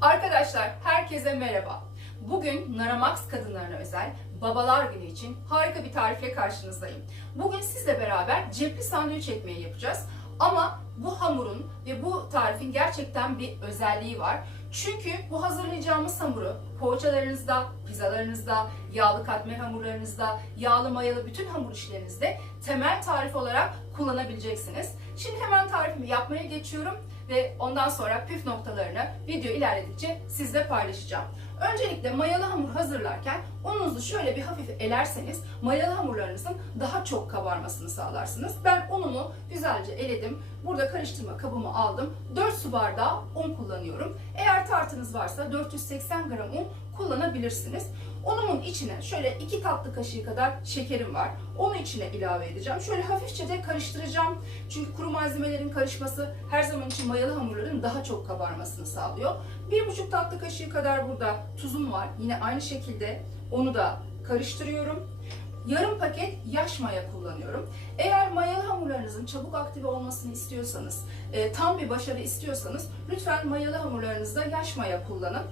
Arkadaşlar herkese merhaba. Bugün Naramax kadınlarına özel babalar günü için harika bir tarifle karşınızdayım. Bugün sizle beraber cepli sandviç ekmeği yapacağız. Ama bu hamurun ve bu tarifin gerçekten bir özelliği var. Çünkü bu hazırlayacağımız hamuru poğaçalarınızda, pizzalarınızda, yağlı katmer hamurlarınızda, yağlı mayalı bütün hamur işlerinizde temel tarif olarak kullanabileceksiniz. Şimdi hemen tarifimi yapmaya geçiyorum ve ondan sonra püf noktalarını video ilerledikçe sizle paylaşacağım. Öncelikle mayalı hamur hazırlarken ununuzu şöyle bir hafif elerseniz mayalı hamurlarınızın daha çok kabarmasını sağlarsınız. Ben unumu güzelce eledim. Burada karıştırma kabımı aldım. 4 su bardağı un kullanıyorum. Eğer tartınız varsa 480 gram un kullanabilirsiniz. Unumun içine şöyle 2 tatlı kaşığı kadar şekerim var. Onu içine ilave edeceğim. Şöyle hafifçe de karıştıracağım. Çünkü kuru malzemelerin karışması her zaman için mayalı hamurların daha çok kabarmasını sağlıyor. 1,5 tatlı kaşığı kadar burada tuzum var. Yine aynı şekilde onu da karıştırıyorum. Yarım paket yaş maya kullanıyorum. Eğer mayalı hamurlarınızın çabuk aktive olmasını istiyorsanız, e, tam bir başarı istiyorsanız lütfen mayalı hamurlarınızda yaş maya kullanın.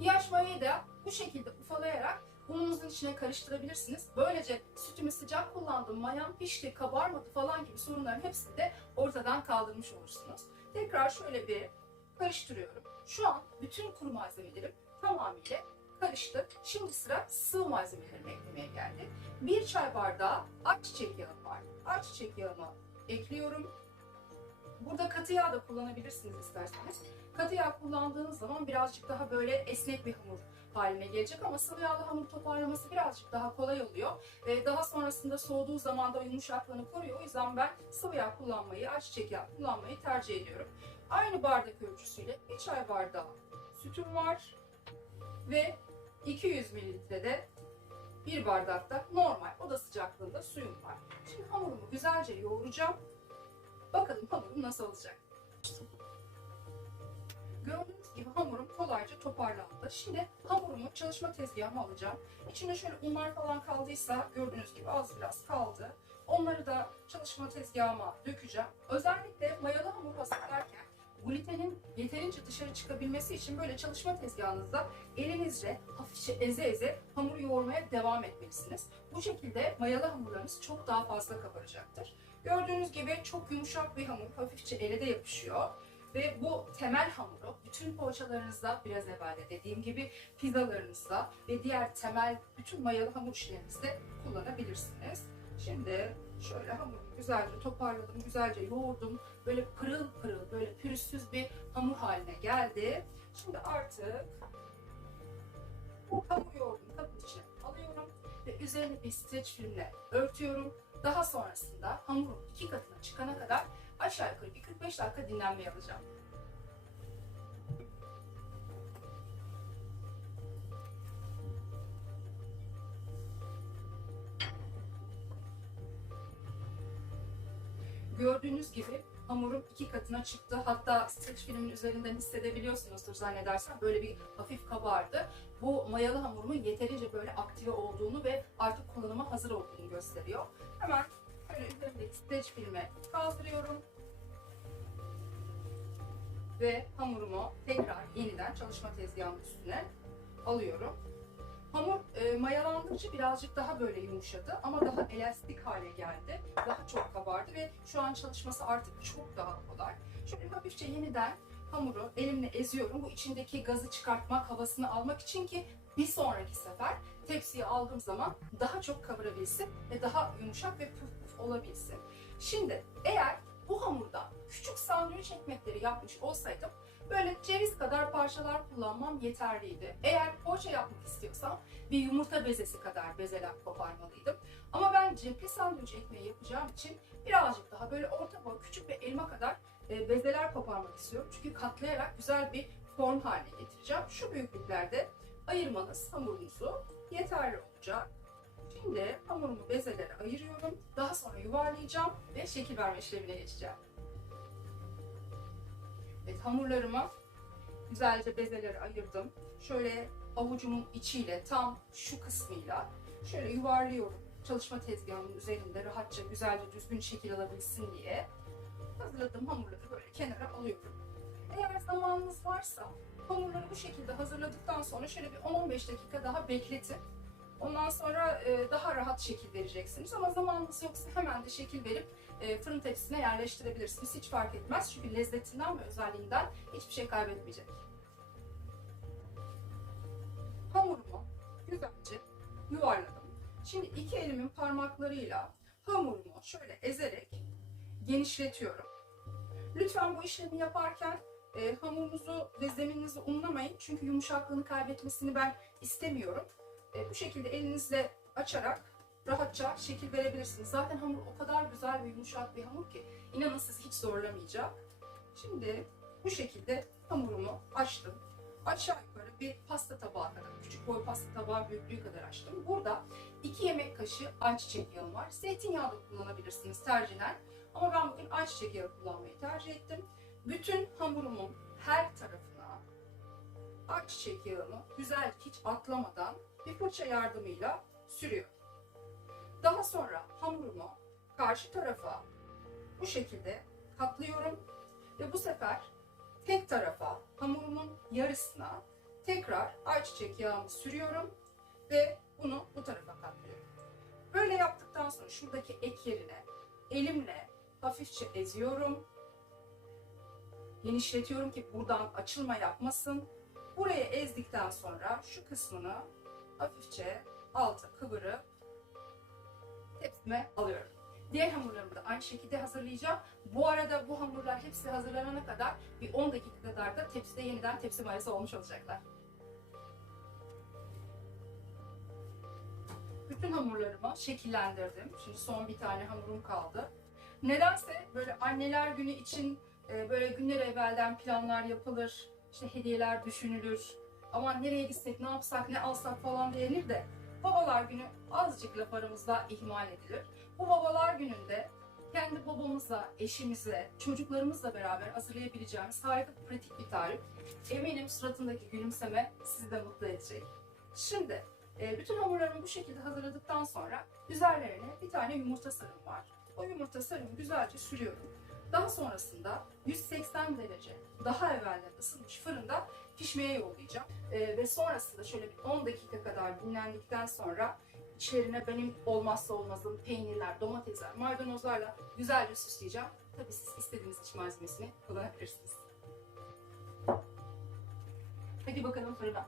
Yaş mayayı da bu şekilde ufalayarak ununuzun içine karıştırabilirsiniz. Böylece sütümü sıcak kullandım, mayam pişti, kabarmadı falan gibi sorunların hepsini de ortadan kaldırmış olursunuz. Tekrar şöyle bir karıştırıyorum. Şu an bütün kuru malzemelerim tamamıyla karıştı. Şimdi sıra sıvı malzemelerimi eklemeye geldi. Bir çay bardağı ayçiçek yağı var. Ayçiçek yağımı ekliyorum. Burada katı yağ da kullanabilirsiniz isterseniz. Katı yağ kullandığınız zaman birazcık daha böyle esnek bir hamur haline gelecek ama sıvı yağlı hamur toparlaması birazcık daha kolay oluyor. Ve daha sonrasında soğuduğu zaman da yumuşaklığını koruyor. O yüzden ben sıvı yağ kullanmayı, ayçiçek yağı kullanmayı tercih ediyorum. Aynı bardak ölçüsüyle bir çay bardağı sütüm var ve 200 mililitrede bir bardakta normal oda sıcaklığında suyum var. Şimdi hamurumu güzelce yoğuracağım. Bakalım hamurum nasıl olacak. Gördüğünüz gibi hamurum kolayca toparlandı. Şimdi hamurumu çalışma tezgahıma alacağım. İçinde şöyle unlar falan kaldıysa gördüğünüz gibi az biraz kaldı. Onları da çalışma tezgahıma dökeceğim. Özellikle mayalı hamur hazırlarken glutenin yeterince dışarı çıkabilmesi için böyle çalışma tezgahınızda elinizle hafifçe eze eze hamur yoğurmaya devam etmelisiniz. Bu şekilde mayalı hamurlarınız çok daha fazla kabaracaktır. Gördüğünüz gibi çok yumuşak bir hamur hafifçe ele de yapışıyor. Ve bu temel hamuru bütün poğaçalarınızda biraz evvel de dediğim gibi pizzalarınızda ve diğer temel bütün mayalı hamur işlerinizde kullanabilirsiniz. Şimdi şöyle hamurumu güzelce toparladım, güzelce yoğurdum. Böyle pırıl pırıl, böyle pürüzsüz bir hamur haline geldi. Şimdi artık bu hamur yoğurdumu kabın içine alıyorum ve üzerine bir streç filmle örtüyorum. Daha sonrasında hamurun iki katına çıkana kadar aşağı yukarı bir 45 dakika dinlenmeye alacağım. Gördüğünüz gibi hamurum iki katına çıktı. Hatta streç filmin üzerinden hissedebiliyorsunuzdur zannedersem. Böyle bir hafif kabardı. Bu mayalı hamurumun yeterince böyle aktive olduğunu ve artık kullanıma hazır olduğunu gösteriyor. Hemen böyle üzerindeki streç filmi kaldırıyorum. Ve hamurumu tekrar yeniden çalışma tezgahının üstüne alıyorum. Hamur e, mayalandıkça birazcık daha böyle yumuşadı ama daha elastik hale geldi. Daha çok kabardı ve şu an çalışması artık çok daha kolay. Şöyle hafifçe yeniden hamuru elimle eziyorum. Bu içindeki gazı çıkartmak, havasını almak için ki bir sonraki sefer tepsiye aldığım zaman daha çok kavurabilsin ve daha yumuşak ve puf puf olabilsin. Şimdi eğer bu hamurdan küçük sandviç ekmekleri yapmış olsaydım Böyle ceviz kadar parçalar kullanmam yeterliydi. Eğer poğaça yapmak istiyorsam bir yumurta bezesi kadar bezeler koparmalıydım. Ama ben cepli sandviç ekmeği yapacağım için birazcık daha böyle orta boy küçük bir elma kadar e, bezeler koparmak istiyorum. Çünkü katlayarak güzel bir form haline getireceğim. Şu büyüklüklerde ayırmanız hamurunuzu yeterli olacak. Şimdi hamurumu bezelere ayırıyorum. Daha sonra yuvarlayacağım ve şekil verme işlemine geçeceğim. Evet hamurlarımı güzelce bezelere ayırdım. Şöyle avucumun içiyle tam şu kısmıyla şöyle yuvarlıyorum. Çalışma tezgahının üzerinde rahatça güzelce düzgün şekil alabilsin diye hazırladığım hamurları böyle kenara alıyorum. Eğer zamanınız varsa hamurları bu şekilde hazırladıktan sonra şöyle bir 10-15 dakika daha bekletin. Ondan sonra e, daha rahat şekil vereceksiniz ama zamanınız yoksa hemen de şekil verip e, fırın tepsisine yerleştirebilirsiniz. Hiç fark etmez çünkü lezzetinden ve özelliğinden hiçbir şey kaybetmeyecek. Hamurumu güzelce yuvarladım. Şimdi iki elimin parmaklarıyla hamurumu şöyle ezerek genişletiyorum. Lütfen bu işlemi yaparken e, hamurunuzu ve zemininizi unlamayın. Çünkü yumuşaklığını kaybetmesini ben istemiyorum. E, bu şekilde elinizle açarak rahatça şekil verebilirsiniz. Zaten hamur o kadar güzel ve yumuşak bir hamur ki inanın sizi hiç zorlamayacak. Şimdi bu şekilde hamurumu açtım. Aşağı yukarı bir pasta tabağı kadar, küçük boy pasta tabağı büyüklüğü kadar açtım. Burada 2 yemek kaşığı ayçiçek yağı var. Zeytinyağı da kullanabilirsiniz tercihen. Ama ben bugün ayçiçek yağı kullanmayı tercih ettim. Bütün hamurumun her tarafına ayçiçek yağını güzel hiç atlamadan bir fırça yardımıyla sürüyorum. Daha sonra hamurumu karşı tarafa bu şekilde katlıyorum ve bu sefer tek tarafa hamurumun yarısına tekrar ayçiçek yağımı sürüyorum ve bunu bu tarafa katlıyorum. Böyle yaptıktan sonra şuradaki ek yerine elimle hafifçe eziyorum. Genişletiyorum ki buradan açılma yapmasın. Buraya ezdikten sonra şu kısmını hafifçe alta kıvırıp tepsime alıyorum. Diğer hamurlarımı da aynı şekilde hazırlayacağım. Bu arada bu hamurlar hepsi hazırlanana kadar bir 10 dakika kadar da tepside yeniden tepsi mayası olmuş olacaklar. Bütün hamurlarımı şekillendirdim. Şimdi son bir tane hamurum kaldı. Nedense böyle anneler günü için e, böyle günler evvelden planlar yapılır. İşte hediyeler düşünülür. Aman nereye gitsek, ne yapsak, ne alsak falan denir de babalar günü azıcık laf aramızda ihmal edilir. Bu babalar gününde kendi babamızla, eşimizle, çocuklarımızla beraber hazırlayabileceğimiz harika pratik bir tarif. Eminim suratındaki gülümseme sizi de mutlu edecek. Şimdi e, bütün hamurlarımı bu şekilde hazırladıktan sonra üzerlerine bir tane yumurta sarım var. O yumurta sarımı güzelce sürüyorum. Daha sonrasında 180 derece daha evvelden ısınmış fırında pişmeye yollayacağım. Ee, ve sonrasında şöyle bir 10 dakika kadar dinlendikten sonra içlerine benim olmazsa olmazım peynirler, domatesler, maydanozlarla güzelce süsleyeceğim. Tabii siz istediğiniz iç malzemesini kullanabilirsiniz. Hadi bakalım fırına.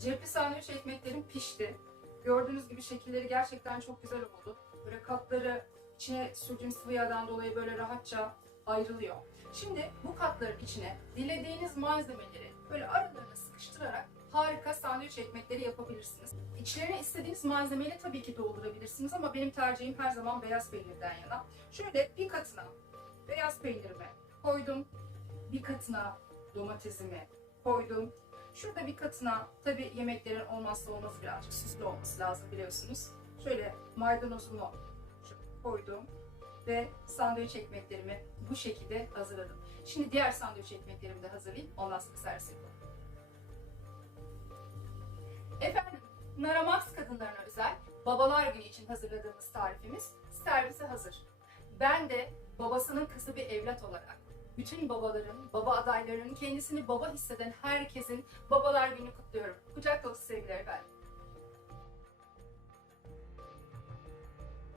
Cepli sandviç ekmeklerim pişti. Gördüğünüz gibi şekilleri gerçekten çok güzel oldu. Böyle katları içine sürdüğüm sıvı yağdan dolayı böyle rahatça ayrılıyor. Şimdi bu katların içine dilediğiniz malzemeleri böyle aralarına sıkıştırarak harika sandviç ekmekleri yapabilirsiniz. İçlerine istediğiniz malzemeyle tabii ki doldurabilirsiniz ama benim tercihim her zaman beyaz peynirden yana. Şöyle bir katına beyaz peynirimi koydum. Bir katına domatesimi koydum. Şurada bir katına tabii yemeklerin olmazsa olmazı birazcık süslü olması lazım biliyorsunuz. Şöyle maydanozumu koydum ve sandviç ekmeklerimi bu şekilde hazırladım. Şimdi diğer sandviç ekmeklerimi de hazırlayayım. Ondan sonra servis yapalım. Efendim, Naramax kadınlarına özel babalar günü için hazırladığımız tarifimiz servise hazır. Ben de babasının kızı bir evlat olarak bütün babaların, baba adaylarının kendisini baba hisseden herkesin babalar günü kutluyorum. Kucak dolusu sevgiler efendim.